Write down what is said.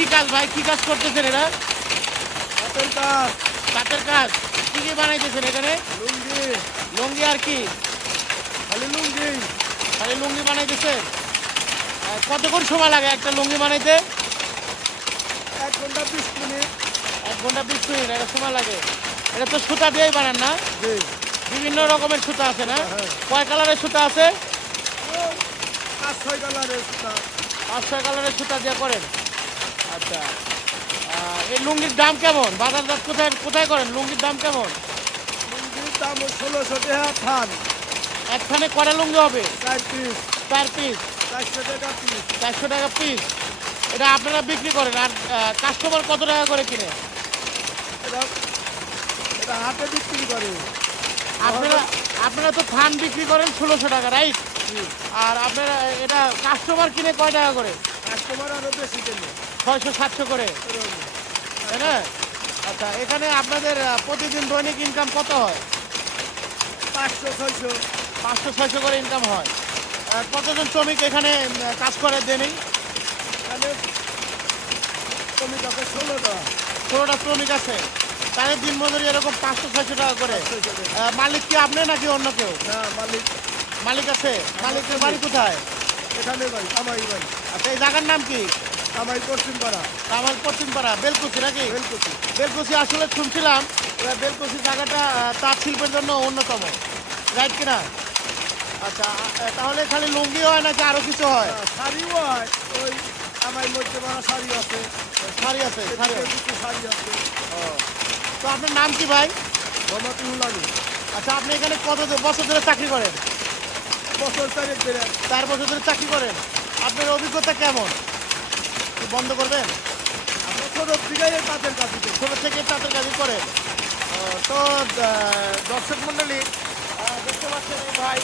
কি কাজ ভাই, কি কাজ করতেছেন এরা? হাতের কাজ, কাঠের কাজ। কি কি বানাইতেছেন এখানে? লুঙ্গি, লুঙ্গি আর কি? খালি লুঙ্গি। খালি লুঙ্গি বানাইতেছেন? কতক্ষণ সময় লাগে একটা লুঙ্গি বানাইতে? 1 ঘন্টা 20 মিনিট। 1 ঘন্টা 20 মিনিট এটা সময় লাগে। এটা তো সুতা দিয়েই বানান না? জি, বিভিন্ন রকমের সুতা আছে না? হ্যাঁ। কয় কালারের সুতা আছে? 5-6 কালারের সুতা। 5-6 কালারের সুতা দিয়ে করেন। আচ্ছা, এই লুঙ্গির দাম কেমন? বাজারজাত কোথায় কোথায় করেন? লুঙ্গির দাম কেমন? লুঙ্গির দাম 1600 টাকা থান, একখানে কয়টা লুঙ্গি হবে? 4 পিস, 4 পিস, 400 টাকা পিস। 400 টাকা পিস। এটা আপনারা বিক্রি করেন আর কাস্টমার কত টাকা করে কিনে? এটা এটা হাতে বিক্রি করে। আপনারা আপনারা তো থান বিক্রি করেন 1600 টাকা, রাইট? জি, আর আপনারা এটা কাস্টমার কিনে কয় টাকা করে? কাস্টমার আরো বেশি কেনে। 600-700 করে, তাই না? আচ্ছা, এখানে আপনাদের প্রতিদিন দৈনিক ইনকাম কত হয়? 500-600। 500-600 করে ইনকাম হয়। কতজন শ্রমিক এখানে কাজ করে দেনেই? এখানে শ্রমিক আছে 16টা। 16টা শ্রমিক আছে, তাদের দিন মজুরি এরকম 500-600 টাকা করে। 600 টাকা। মালিক কি আপনি নাকি অন্য কেউ? না, মালিক মালিক আছে? মালিকের বাড়ি কোথায়? এখানে ভাই, কামাই ভাই, আচ্ছা, এই জায়গার নাম কি? কামাই পশ্চিম পাড়া, আমার পশ্চিমপাড়া, বেলকুচি নাকি? বেলকুচি। বেলকুচি আসলে শুনছিলাম বেলকুচি জায়গাটা তাঁত শিল্পের জন্য অন্যতম, রাইট কিনা? আচ্ছা, তাহলে খালি লুঙ্গি হয় নাকি আরো কিছু হয়? শাড়িও হয়, ওই কামাই মধ্যে পাড়া শাড়ি আছে, শাড়ি আছে, শাড়ি এদিকে আছে। কিছু শাড়ি আছে। তো আপনার নাম কি ভাই? রমাতি হুলানি, আচ্ছা, আপনি এখানে কত বছর ধরে চাকরি করেন? বছর 4 ধরে। 4 বছর ধরে চাকরি করেন। আপনার অভিজ্ঞতা কেমন? কি বন্ধ করবেন? আমরা ছোট থেকে এই তাঁতের কাজ করি। ছোট থেকে তাঁতের কাজই করেন। তো দর্শক মন্ডলী দেখতে পাচ্ছেন এই ভাই